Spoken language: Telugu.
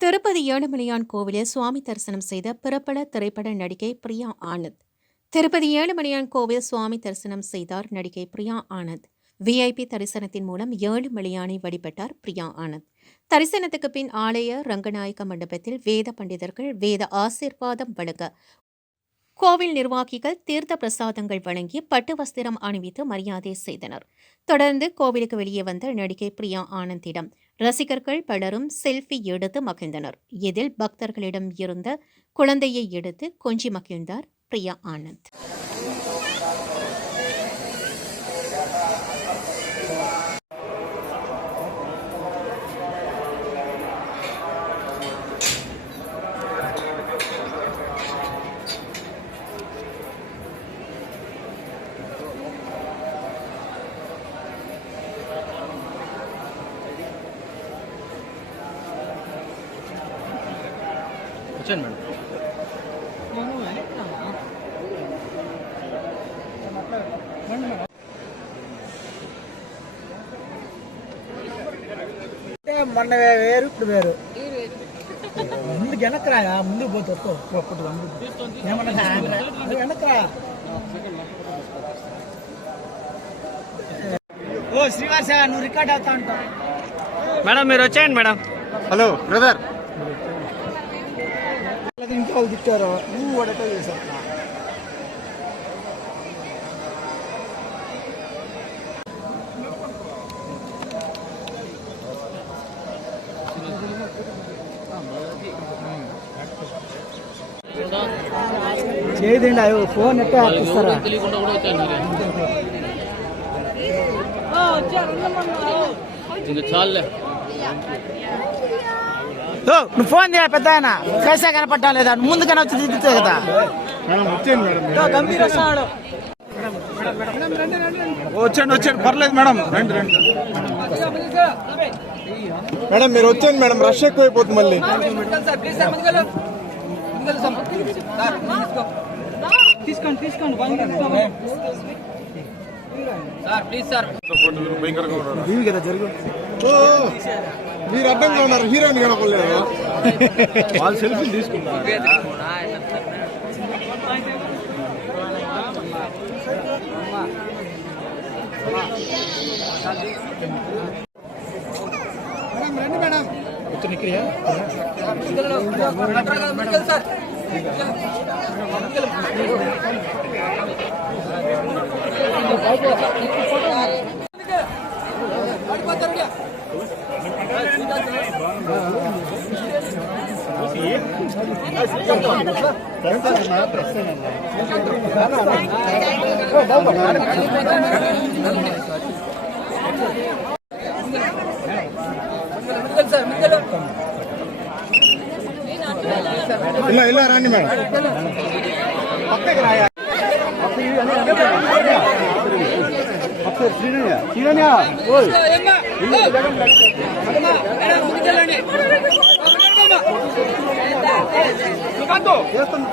திருப்பதி ஏழுமலையான் கோவிலில் சுவாமி தரிசனம் செய்த பிரபல திரைப்பட நடிகை பிரியா ஆனந்த். திருப்பதி ஏழுமலையான் கோவில் சுவாமி தரிசனம் செய்தார் நடிகை பிரியா ஆனந்த். விஐபி தரிசனத்தின் மூலம் ஏழுமலையானை வழிபட்டார் பிரியா ஆனந்த். தரிசனத்துக்கு பின் ஆலய ரங்கநாயக மண்டபத்தில் வேத பண்டிதர்கள் வேத ஆசீர்வாதம் வழங்க கோவில் நிர்வாகிகள் தீர்த்த பிரசாதங்கள் வழங்கி பட்டு வஸ்திரம் அணிவித்து மரியாதை செய்தனர். தொடர்ந்து கோவிலுக்கு வெளியே வந்த நடிகை பிரியா ஆனந்திடம் ரசிகர்கள் பலரும் செல்ஃபி எடுத்து மகிழ்ந்தனர். இதில் பக்தர்களிடம் இருந்த குழந்தையை எடுத்து கொஞ்சி மகிழ்ந்தார் பிரியா ஆனந்த். మొన్న వేరు ఇప్పుడు వేరు ముందు వెనకరాయా ముందుకు పోతే ఏమన్నా వెనకరా ఓ శ్రీవాస నువ్వు రికార్డ్ అవుతా ఉంటావు మేడం. మీరు వచ్చేయండి మేడం. Hello brother. ఇంట్లో వాళ్ళు తిట్టారు నువ్వు వాడట చేశావు. చేయదండి అవి ఫోన్ ఎట్లా ఇస్తారా? నువ్వు ఫోన్ చేయ పెద్ద ఆయన కైసా కనపడ్డా లేదా ముందుగానే వచ్చి దిద్దుతాయి కదా. వచ్చండి వచ్చండి పర్లేదు మేడం. రండి రండి మేడం, మీరు వచ్చేయండి మేడం. రష్ ఎక్కువైపోతుంది మళ్ళీ. తీసుకోండి తీసుకోండి కదా జరుగు. మీరు అడ్డంగా ఉన్నారు. హీరోయిన్ కనపడలేదు. వాళ్ళు సెల్ఫీలు తీసుకుంటారు. రండి మేడం. ఇలా ఇలా రండి మేడం. పక్కకి రాయా. చేస్తుంది